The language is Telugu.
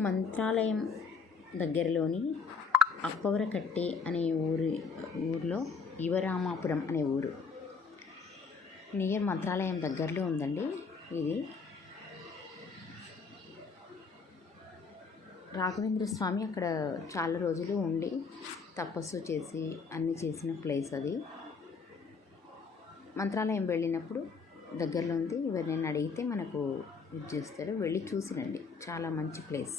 మంత్రాలయం దగ్గరలోని అప్పవరకట్టే అనే ఊరి ఊరిలో యువరామాపురం అనే ఊరు. నియర్ మంత్రాలయం దగ్గరలో ఉందండి. ఇది రాఘవేంద్ర స్వామి అక్కడ చాలా రోజులు ఉండి తపస్సు చేసి అన్ని చేసిన ప్లేస్ అది. మంత్రాలయం వెళ్ళినప్పుడు దగ్గరలో ఉంది. ఎవరినైనా అడిగితే మనకు ఇది చేస్తారు. వెళ్ళి చూసిరండి. చాలా మంచి ప్లేస్.